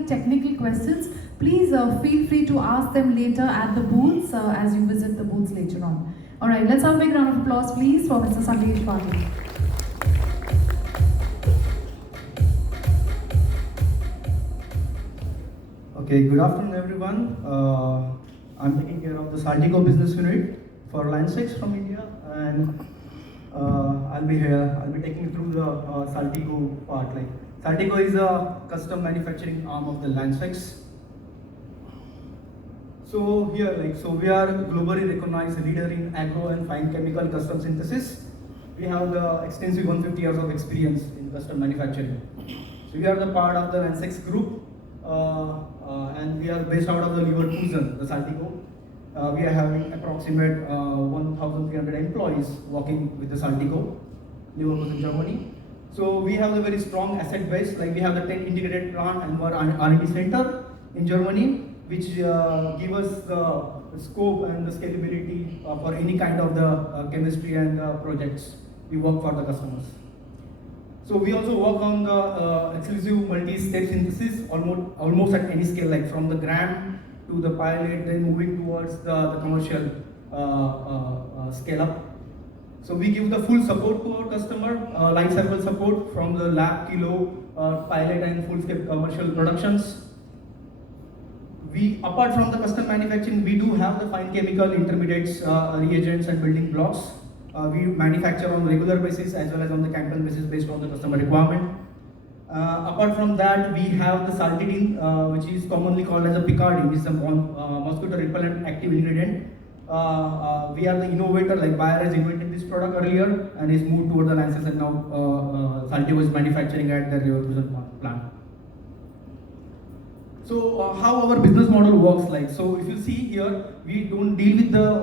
any technical questions, please feel free to ask them later at the booths as you visit the booths later on. Alright, let's have a big round of applause please for Mr. Sandesh Patil. Okay, good afternoon everyone. I'm taking care of the Saltigo business unit for LANXESS from India, and I'll be taking you through the Saltigo part. Like Saltigo is a custom manufacturing arm of the LANXESS. So here, we are globally recognized leader in agro and fine chemical custom synthesis. We have the extensive 150 years of experience in custom manufacturing. So we are the part of the LANXESS group, and we are based out of the Leverkusen, the Saltigo. We are having approximate 1,300 employees working with the Saltigo, Leverkusen, Germany. So we have a very strong asset base. Like we have the 10 integrated plant and one R&D center in Germany, which give us the scope and the scalability for any kind of the chemistry and projects we work for the customers. So we also work on the exclusive multi-step synthesis almost at any scale, like from the gram to the pilot, then moving towards the commercial scale up. So we give the full support to our customer, life cycle support from the lab, kilo, pilot and full scale commercial productions. Apart from the custom manufacturing, we do have the fine chemical intermediates, reagents and building blocks. We manufacture on regular basis as well as on the campaign basis based on the customer requirement. Apart from that, we have the saltidine, which is commonly called as a picardine, which is a mosquito repellent active ingredient. We are the innovator, like Bayer has invented this product earlier and is moved toward the LANXESS, and now Saltigo is manufacturing at their Leverkusen plant. So how our business model works like, so if you see here, we don't deal with the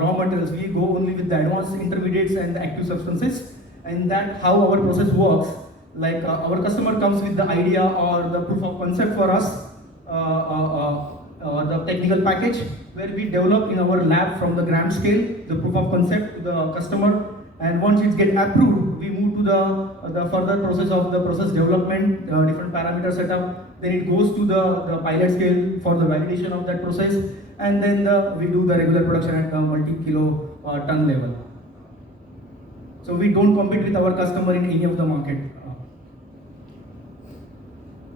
raw materials, we go only with the advanced intermediates and the active substances, and that how our process works. Like our customer comes with the idea or the proof of concept for us, the technical package, where we develop in our lab from the gram scale, the proof of concept to the customer, and once it gets approved, we move to the further process of the process development, different parameter setup. Then it goes to the pilot scale for the validation of that process, and then we do the regular production at the multi-kilo ton level. So we don't compete with our customer in any of the market.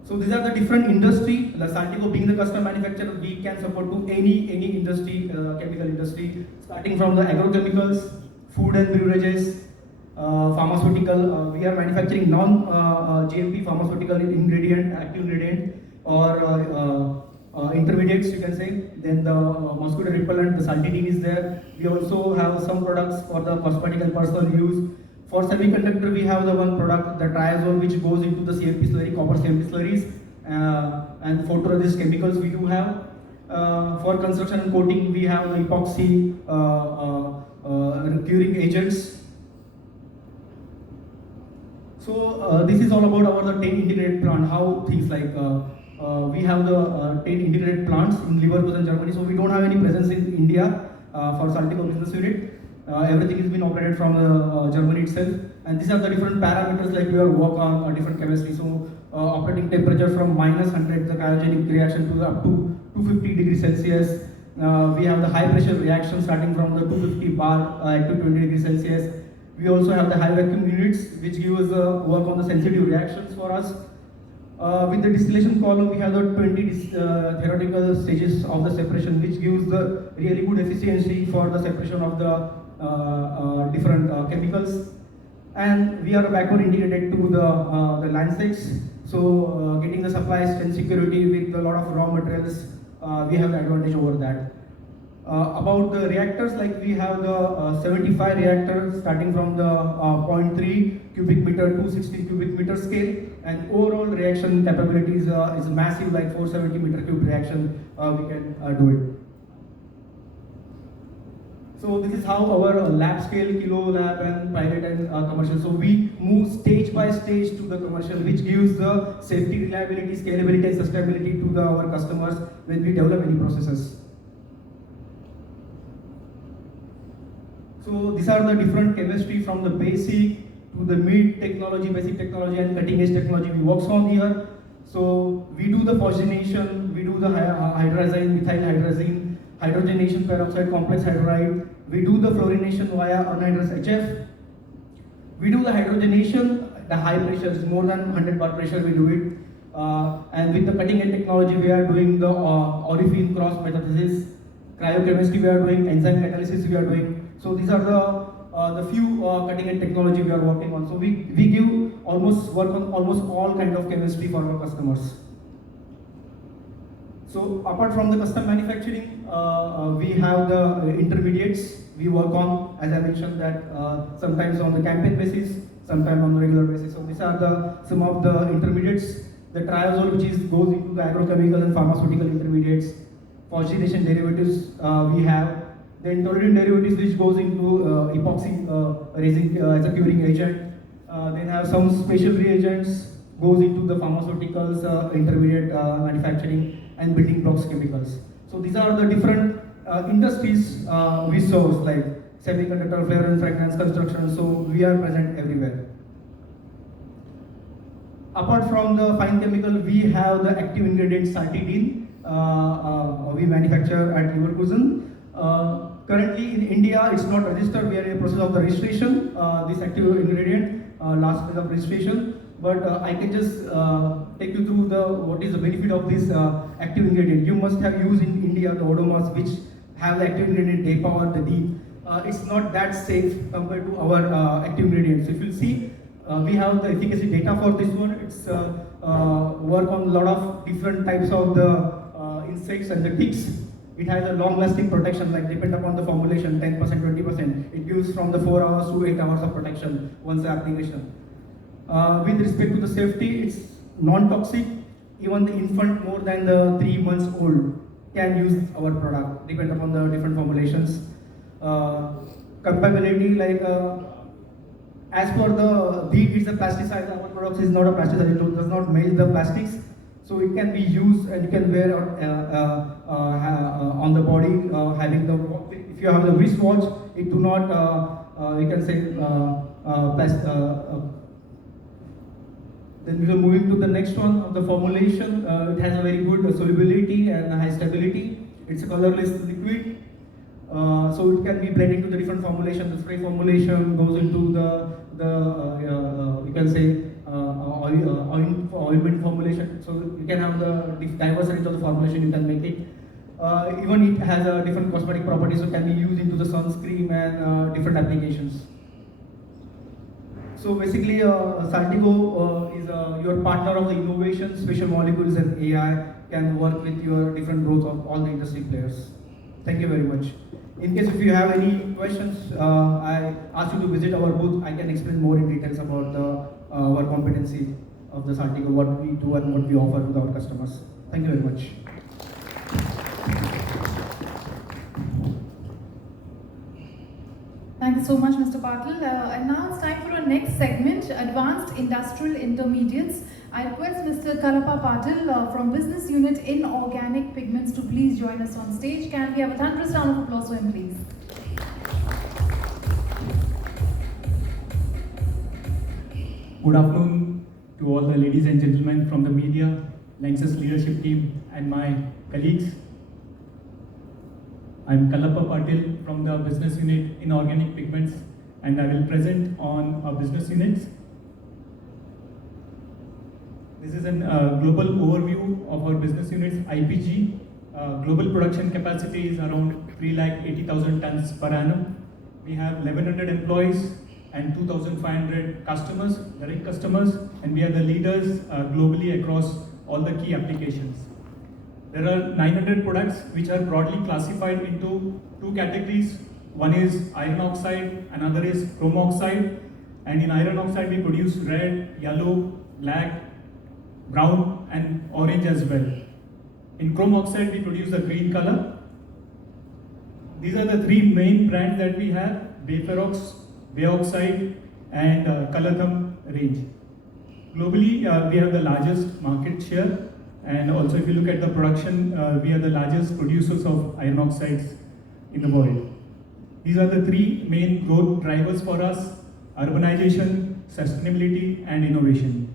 So these are the different industry. The Saltigo being the custom manufacturer, we can support to any industry, chemical industry, starting from the agrochemicals, food and beverages, pharmaceutical. We are manufacturing non-GMP pharmaceutical ingredient, active ingredient, or intermediates, you can say. Then the mosquito repellent, the saltidine is there. We also have some products for the cosmetic and personal use. For semiconductor, we have the one product, the triazole, which goes into the CMP slurry, copper CMP slurries, and photoresist chemicals we do have. For construction and coating, we have the epoxy, curing agents. So this is all about our 10 integrated plant, how things like, we have the 10 integrated plants in Leverkusen, Germany, so we don't have any presence in India for Saltigo business unit. Everything has been operated from Germany itself, and these are the different parameters, like we are work on different chemistry. So operating temperature from -100, the cryogenic reaction, to up to 250 degrees Celsius. We have the high pressure reaction starting from the 250 bar to 20 degrees Celsius. We also have the high vacuum units, which give us work on the sensitive reactions for us. With the distillation column, we have the 20 theoretical stages of the separation, which gives the really good efficiency for the separation of the different chemicals. And we are backward integrated to the LANXESS, so getting the supply and security with a lot of raw materials, we have the advantage over that. About the reactors, like we have the 75 reactors starting from the 0.3 cubic meter to 60 cubic meter scale, and overall reaction capabilities is massive, like 470 meter cube reaction we can do it. So this is how our lab scale, kilo lab and pilot and commercial. So we move stage by stage to the commercial, which gives the safety, reliability, scalability and sustainability to our customers when we develop any processes. So these are the different chemistry from the basic to the mid technology, basic technology and cutting edge technology we work on here. So we do do the phosgenation, we do the hydrazine, methyl hydrazine, hydrogenation peroxide, complex hydride. We do the fluorination via anhydrous HF. We do the hydrogenation, the high pressures, more than 100 bar pressure we do it. And with the cutting edge technology, we are doing the olefin cross metathesis, cryochemistry we are doing, enzyme catalysis we are doing. So these are the few cutting edge technology we are working on. So we give work on almost all kind of chemistry for our customers. So apart from the custom manufacturing, we have the intermediates we work on, as I mentioned that sometimes on the campaign basis, sometimes on the regular basis. So these are some of the intermediates. The triazole, which goes into the agrochemical and pharmaceutical intermediates. Phosgenation derivatives we have. Then toluene derivatives, which goes into epoxy resin as a curing agent. Then have some special reagents, goes into the pharmaceuticals, intermediate manufacturing, and building blocks chemicals. So these are the different industries we source, like semiconductor, flavor and fragrance, construction. So we are present everywhere. Apart from the fine chemical, we have the active ingredient saltidine. We manufacture at Leverkusen. Currently in India, it's not registered. We are in the process of the registration. This active ingredient, last phase of registration. But I can just take you through what is the benefit of this active ingredient. You must have used in India the odomas which have the active ingredient DEPA or the D. It's not that safe compared to our active ingredients. If you see, we have the efficacy data for this one. It's work on a lot of different types of the insects and the ticks. It has a long-lasting protection, like depend upon the formulation, 10%, 20%. It gives from the 4 hours to 8 hours of protection once the application. With respect to the safety, it's non-toxic. Even the infant more than the 3 months old can use our product, depend upon the different formulations. Compatibility, like as per the deed, it's a pesticide. Our product is not a pesticide. It does not melt the plastics, so it can be used and you can wear on the body. Having the, if you have the wristwatch, it do not. You can say Then we are moving to the next one of the formulation. It has a very good solubility and high stability. It's a colorless liquid. So it can be blended into the different formulation. The spray formulation goes into you can say ointment formulation. So you can have the diverse range of the formulation you can make it. Even it has a different cosmetic properties, so can be used into the sunscreen and different applications. So basically, Saltigo is your partner of the innovation, special molecules, and AI can work with your different growth of all the industry players. Thank you very much. In case if you have any questions, I ask you to visit our booth. I can explain more in details about our competency of the Saltigo, what we do and what we offer to our customers. Thank you very much. Thank you so much, Mr. Patil. And now it's time for our next segment, Advanced Industrial Intermediates. I request Mr. Kalapa Patil from Business Unit Inorganic Pigments to please join us on stage. Can we have a thunderous round of applause for him, please? Good afternoon to all the ladies and gentlemen from the media, LANXESS leadership team, and my colleagues. I'm Kalapa Patil from the Business Unit Inorganic Pigments, and I will present on our business units. This is a global overview of our business units. IPG, global production capacity is around 380,000 tons per annum. We have 1,100 employees and 2,500 customers, direct customers, and we are the leaders globally across all the key applications. There are 900 products which are broadly classified into two categories. One is iron oxide, another is chrome oxide. And in iron oxide, we produce red, yellow, black, brown, and orange as well. In chrome oxide, we produce the green color. These are the three main brands that we have: Bayferrox, Bayoxide, and Colothum range. Globally, we have the largest market share. And also, if you look at the production, we are the largest producers of iron oxides in the world. These are the three main growth drivers for us: urbanization, sustainability, and innovation.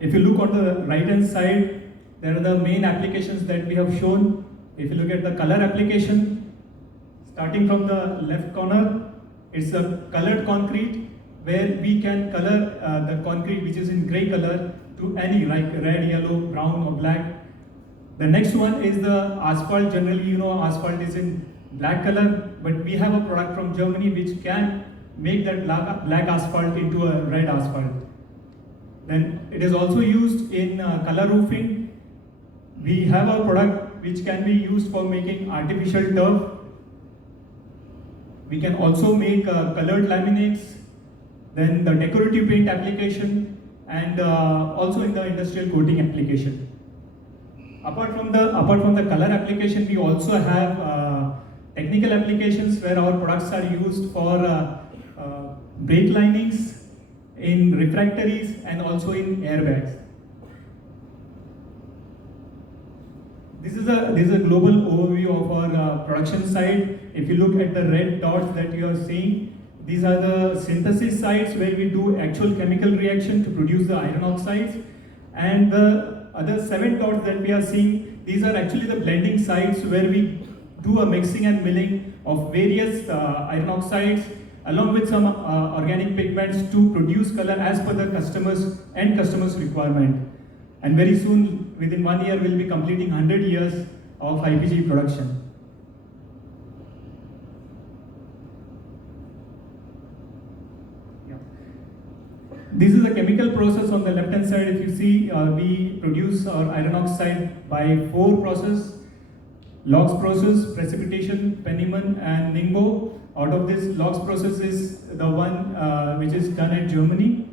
If you look on the right hand side, there are the main applications that we have shown. If you look at the color application, starting from the left corner, it's a colored concrete where we can color the concrete which is in gray color to any, like red, yellow, brown or black. The next one is the asphalt. Generally, you know, asphalt is in black color, but we have a product from Germany which can make that black asphalt into a red asphalt. Then it is also used in color roofing. We have a product which can be used for making artificial turf. We can also make colored laminates, then the decorative paint application, and also in the industrial coating application. Apart from the color application, we also have technical applications where our products are used for brake linings, in refractories, and also in airbags. This is a global overview of our production side. If you look at the red dots that you are seeing, these are the synthesis sites where we do actual chemical reaction to produce the iron oxides. And the other 7 dots that we are seeing, these are actually the blending sites where we do a mixing and milling of various iron oxides along with some organic pigments to produce color as per the customers' requirement. And very soon, within 1 year, we'll be completing 100 years of IPG production. This is a chemical process on the left hand side. If you see, we produce our iron oxide by 4 processes: LOX process, precipitation, Penniman, and Ningbo. Out of this, LOX process is the one which is done at Germany.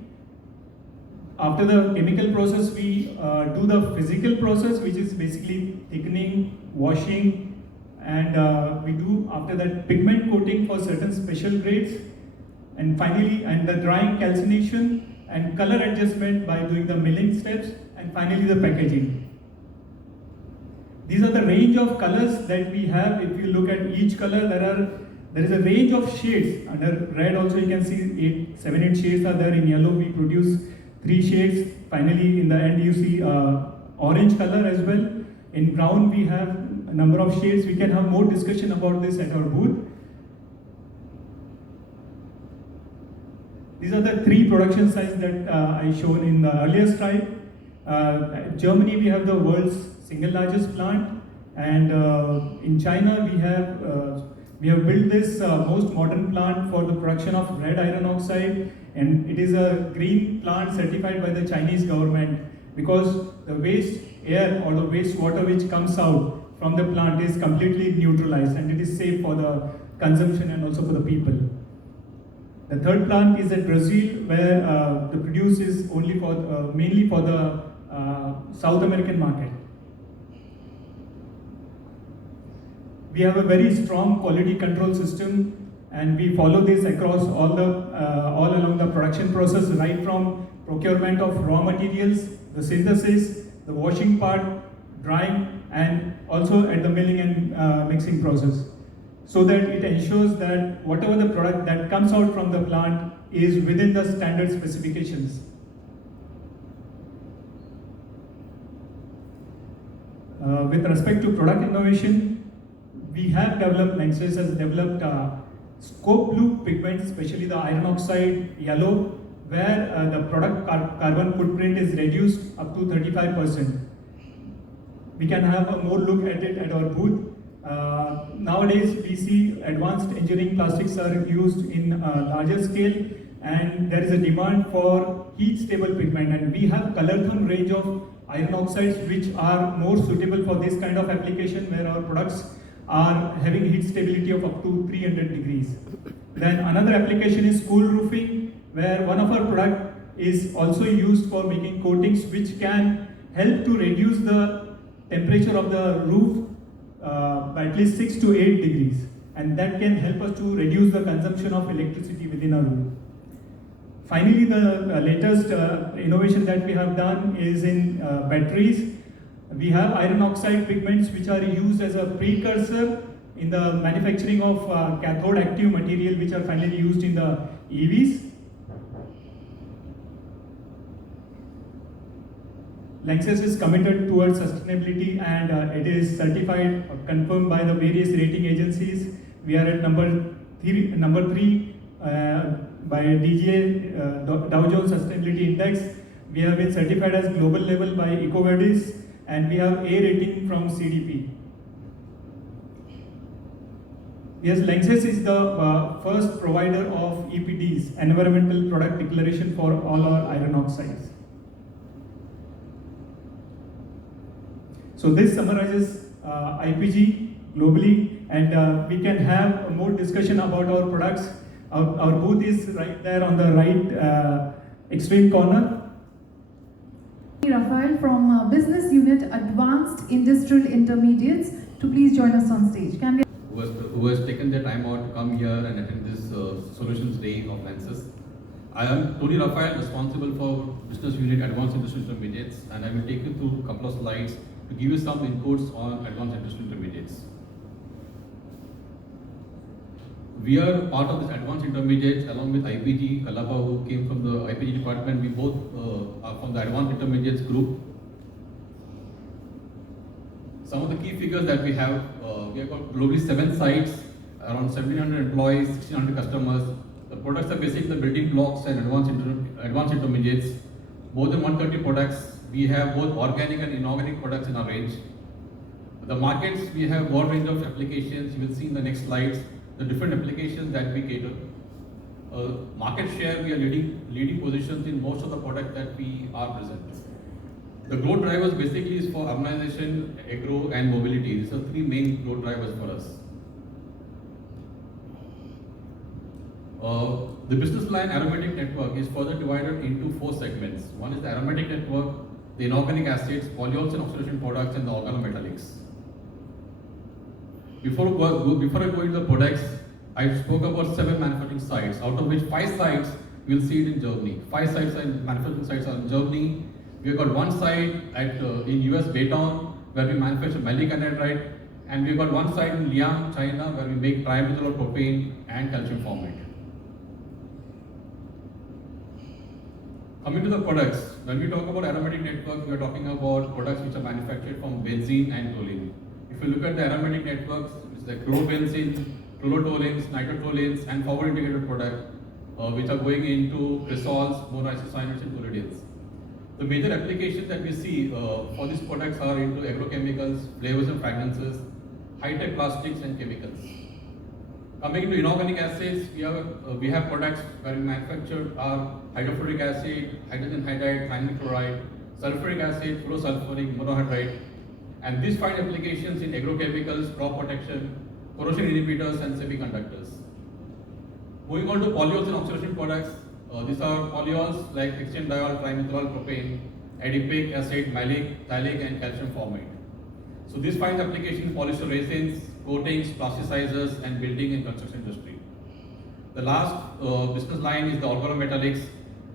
After the chemical process, we do the physical process, which is basically thickening, washing, and we do after that pigment coating for certain special grades. And finally, the drying, calcination, and color adjustment by doing the milling steps, and finally the packaging. These are the range of colors that we have. If you look at each color, there is a range of shades. Under red also you can see 7, 8 shades are there. In yellow we produce 3 shades. Finally in the end you see orange color as well. In brown we have a number of shades. We can have more discussion about this at our booth. These are the 3 production sites that I shown in the earlier slide. Germany, we have the world's single largest plant, and in China we have built this most modern plant for the production of red iron oxide, and it is a green plant certified by the Chinese government because the waste air or the waste water which comes out from the plant is completely neutralized and it is safe for the consumption and also for the people. The third plant is at Brazil, where the produce is only for mainly for the South American market. We have a very strong quality control system, and we follow this across all along the production process, right from procurement of raw materials, the synthesis, the washing part, drying, and also at the milling and mixing process, so that it ensures that whatever the product that comes out from the plant is within the standard specifications. With respect to product innovation, we have developed, LANXESS has developed scope blue pigments, especially the iron oxide yellow, where the product carbon footprint is reduced up to 35%. We can have a more look at it at our booth. Nowadays, we see advanced engineering plastics are used in larger scale, and there is a demand for heat stable pigment, and we have Colortherm range of iron oxides which are more suitable for this kind of application, where our products are having heat stability of up to 300 degrees. Then another application is school roofing, where one of our product is also used for making coatings which can help to reduce the temperature of the roof by at least 6 to 8 degrees, and that can help us to reduce the consumption of electricity within our roof. Finally, the latest innovation that we have done is in batteries. We have iron oxide pigments which are used as a precursor in the manufacturing of cathode active material, which are finally used in the EVs. LANXESS is committed towards sustainability, and it is certified or confirmed by the various rating agencies. We are at number three by DGA, Dow Jones Sustainability Index. We have been certified as global level by EcoVadis, and we have A rating from CDP. Yes, LANXESS is the first provider of EPDs, Environmental Product Declaration, for all our iron oxides. So this summarizes IPG globally, and we can have more discussion about our products. Our booth is right there on the right extreme corner. Rafael from Business Unit Advanced Industrial Intermediates to please join us on stage. Can we who has taken the time out to come here and attend this Solutions Day of LANXESS. I am Tony Rafael, responsible for Business Unit Advanced Industrial Intermediates, and I will take you through a couple of slides to give you some inputs on Advanced Industrial Intermediates. We are part of this Advanced Intermediates along with IPG, Kalapa, who came from the IPG department. We both are from the Advanced Intermediates group. Some of the key figures that we have got globally 7 sites, around 1,700 employees, 1,600 customers. The products are basically the building blocks and advanced intermediates. More than 130 products. We have both organic and inorganic products in our range. The markets, we have a broad range of applications. You will see in the next slides the different applications that we cater. Market share, we are leading positions in most of the products that we are present. The growth drivers basically is for urbanization, agro, and mobility. These are 3 main growth drivers for us. The business line aromatic network is further divided into 4 segments. One is the aromatic network, the inorganic acids, polyols and oxidation products, and the organometallics. Before I go into the products, I spoke about 7 manufacturing sites, out of which 5 sites you will see it in Germany. 5 sites and manufacturing sites are in Germany. We've got 1 site in US, Baytown, where we manufacture maleic anhydride, and we've got 1 site in Liang, China, where we make trimethyl propane and calcium formate. Coming to the products, when we talk about aromatic network, we are talking about products which are manufactured from benzene and toluene. If you look at the aromatic networks, it's the chlorobenzene, chlorotoluenes, nitrotoluenes, and forward integrated product, which are going into cresols, monoisocyanates, and toluenes. The major applications that we see for these products are into agrochemicals, flavors and fragrances, high-tech plastics, and chemicals. Coming into inorganic acids, we have products where we manufacture our hydrofluoric acid, hydrogen hydride, thionyl chloride, sulfuric acid, fluorosulfuric, monohydrate, and these find applications in agrochemicals, crop protection, corrosion inhibitors, and semiconductors. Moving on to polyols and oxidation products, these are polyols like hexanediol, trimethyl propane, adipic acid, malic, phthalic, and calcium formate. So these find application in polyester resins, coatings, plasticizers, and building and construction industry. The last business line is the organometallics.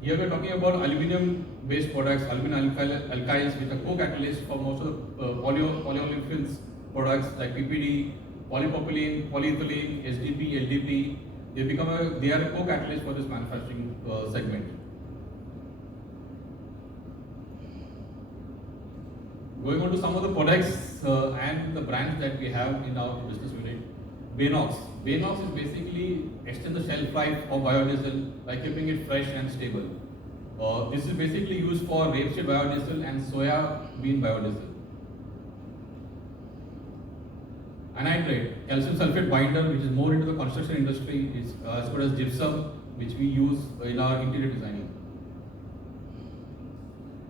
Here we are talking about aluminum-based products, aluminum alkyls, which are co-catalysts for most of the polyolefins products like PPD, polypropylene, polyethylene, SDP, LDP. They are a co-catalyst for this manufacturing segment. Going on to some of the products and the brands that we have in our business unit. Baynox. Baynox is basically extend the shelf life of biodiesel by keeping it fresh and stable. This is basically used for rapeseed biodiesel and soya bean biodiesel. Anhydride, calcium sulfate binder, which is more into the construction industry, is as good as gypsum, which we use in our interior designing.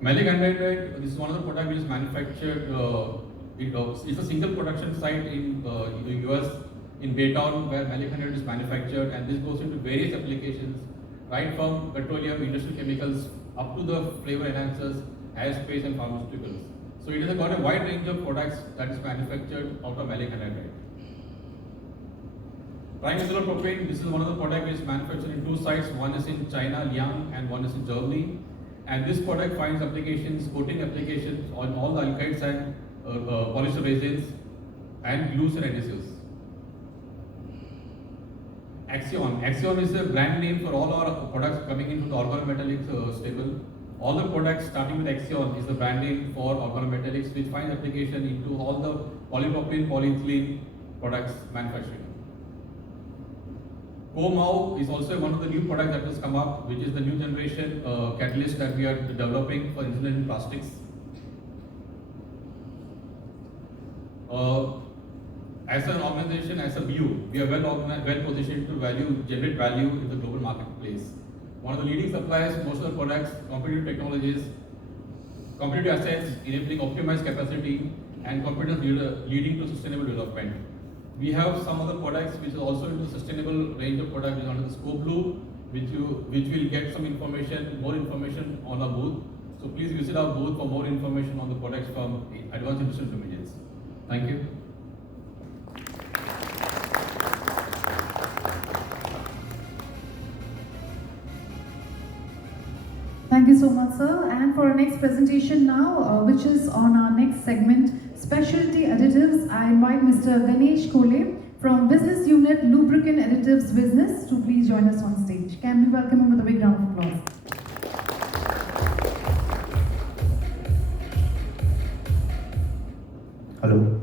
Maleic anhydride, this is one of the products which is manufactured. It's a single production site in the US, in Baytown, where maleic anhydride is manufactured, and this goes into various applications, right from petroleum, industrial chemicals, up to the flavor enhancers, aerospace, and pharmaceuticals. So it has got a wide range of products that is manufactured out of maleic anhydride. Trimethyl propane, this is one of the products which is manufactured in 2 sites. One is in China, Liang, and one is in Germany. And this product finds applications, coating applications on all the alkydes and polyester resins and glues and adhesives. Axion. Axion is a brand name for all our products coming into the organometallic stable. All the products starting with Axion is the branding for organometallics, which finds application into all the polypropylene, polyethylene products manufacturing. Co-Mau is also one of the new products that has come up, which is the new generation catalyst that we are developing for engineering plastics. As an organization, as a BU, we are well organized, well positioned to generate value in the global marketplace. One of the leading suppliers, most of the products, competitive technologies, competitive assets, enabling optimized capacity, and competence leading to sustainable development. We have some other products which are also into sustainable range of products which are under the scope blue, which will get some information, more information on our booth. So please visit our booth for more information on the products from Advanced Industrial Intermediates. Thank you. Thank you so much, sir. And for our next presentation now, which is on our next segment, Specialty Additives, I invite Mr. Ganesh Kole from Business Unit Lubricant Additives Business to please join us on stage. Can we welcome him with a big round of applause? Hello.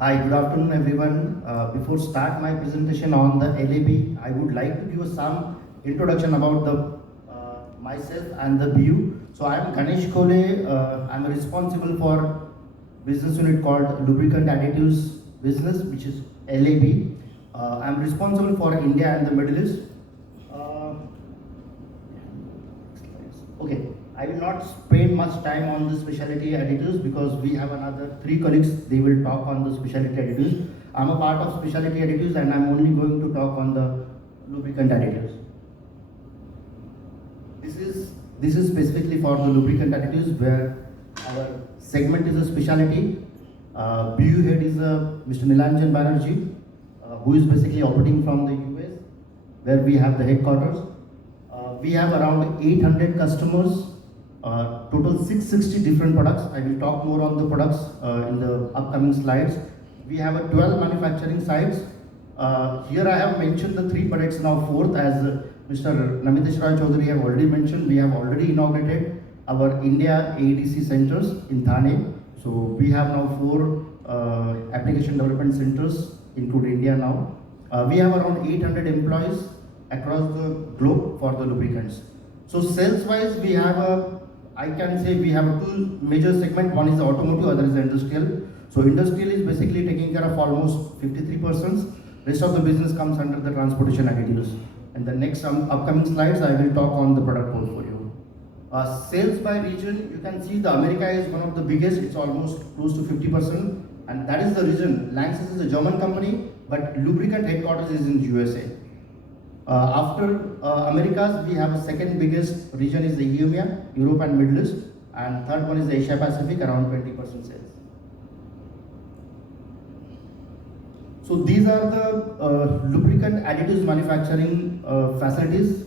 Hi, good afternoon everyone. Before start my presentation on the LAB, I would like to give some introduction about the myself and the BU. So I am Ganesh Kole. I am responsible for business unit called Lubricant Additives Business, which is LAB. I am responsible for India and the Middle East. Okay, I will not spend much time on the specialty additives because we have another 3 colleagues. They will talk on the specialty additives. I am a part of specialty additives and I am only going to talk on the lubricant additives. This is specifically for the lubricant additives where our segment is a specialty. BU head is Mr. Nilanjan Banerjee, who is basically operating from the US, where we have the headquarters. We have around 800 customers, total 660 different products. I will talk more on the products in the upcoming slides. We have 12 manufacturing sites. Here I have mentioned the 3 products, now 4th, as Mr. Namitesh Roy Chaudhary have already mentioned. We have already inaugurated our India AEDC centers in Thane. So we have now 4 application development centers, including India now. We have around 800 employees across the globe for the lubricants. So sales wise, we have I can say we have 2 major segments. One is automotive, other is industrial. So industrial is basically taking care of almost 53%. Rest of the business comes under the transportation additives. In the next upcoming slides, I will talk on the product portfolio. Sales by region, you can see the America is one of the biggest. It's almost close to 50%, and that is the reason. LANXESS is a German company, but lubricant headquarters is in USA. After Americas, we have a second biggest region is the EMEA, Europe and Middle East, and third one is the Asia Pacific, around 20% sales. So these are the lubricant additives manufacturing facilities.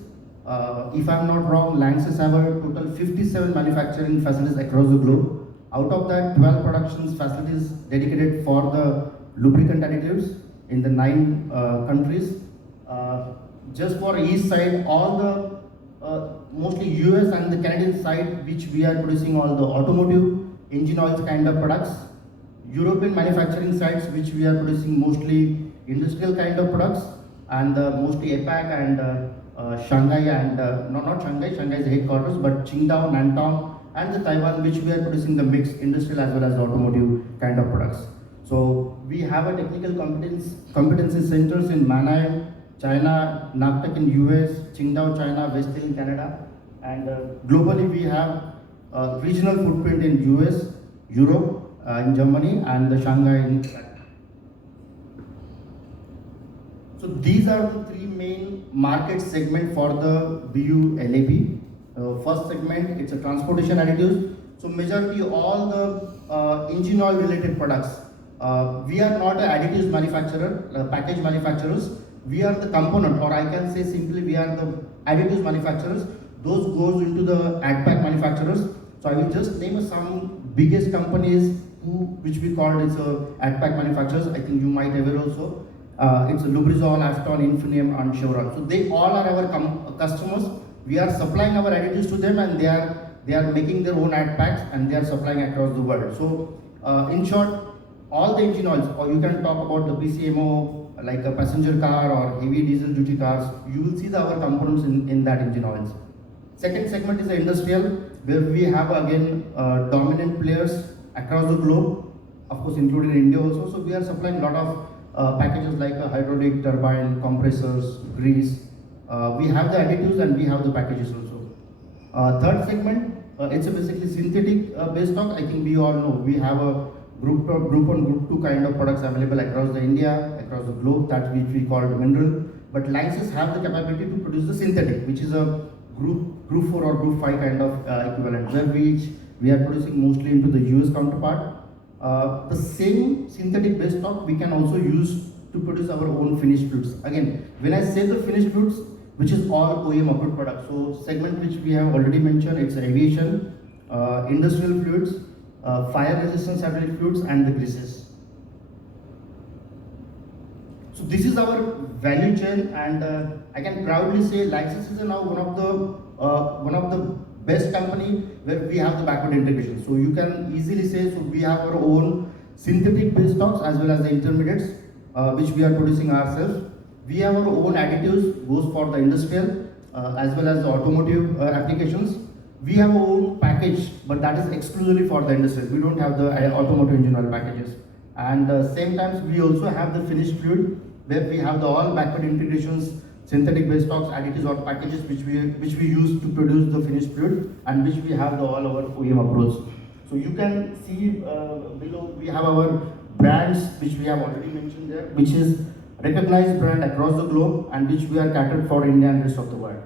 If I am not wrong, LANXESS have a total 57 manufacturing facilities across the globe. Out of that, 12 production facilities dedicated for the lubricant additives in the 9 countries. Just for east side, all the mostly US and the Canadian side, which we are producing all the automotive, engine oils kind of products. European manufacturing sites, which we are producing mostly industrial kind of products, and mostly APAC and Shanghai and not Shanghai. Shanghai is the headquarters, but Qingdao, Nantong, and the Taiwan, which we are producing the mixed industrial as well as automotive kind of products. So we have a technical competency centers in Mannheim, China, Nagtek in US, Qingdao, China, West Hill in Canada, and globally we have regional footprint in US, Europe, in Germany, and the Shanghai in China. So these are the 3 main market segments for the BU LAB. First segment, it's a transportation additives. So majority all the engine oil related products. We are not an additives manufacturer, package manufacturers. We are the component, or I can say simply we are the additives manufacturers. Those goes into the AdPack manufacturers. So I will just name some biggest companies which we call as AdPack manufacturers. I think you might have heard also. It's Lubrizol, Afton, Infineum, and Chevron. So they all are our customers. We are supplying our additives to them, and they are making their own add packs and they are supplying across the world. So in short, all the engine oils, or you can talk about the PCMO, like a passenger car or heavy diesel duty cars, you will see our components in that engine oils. Second segment is the industrial, where we have again dominant players across the globe, of course including India also. So we are supplying a lot of packages like a hydraulic, turbine, compressors, grease. We have the additives and we have the packages also. Third segment, it's a basically synthetic base stock. I think we all know we have a group 1, group 2 kind of products available across the India, across the globe, that which we call mineral. But LANXESS have the capability to produce the synthetic, which is a group 4 or group 5 kind of equivalent, where we are producing mostly into the US counterpart. The same synthetic base stock we can also use to produce our own finished fluids. Again, when I say the finished fluids, which is all OEM approved products. So segment which we have already mentioned, it's aviation, industrial fluids, fire resistance hydraulic fluids, and the greases. So this is our value chain, and I can proudly say LANXESS is now one of the best company where we have the backward integration. So you can easily say, so we have our own synthetic base stocks as well as the intermediates, which we are producing ourselves. We have our own additives, goes for the industrial as well as the automotive applications. We have our own package, but that is exclusively for the industrial. We don't have the automotive engine oil packages. And same times we also have the finished fluid, where we have the all backward integrations, synthetic base stocks, additives or packages which we use to produce the finished fluid, and which we have all our OEM approach. So you can see below we have our brands which we have already mentioned there, which is recognized brand across the globe and which we are catered for India and rest of the world.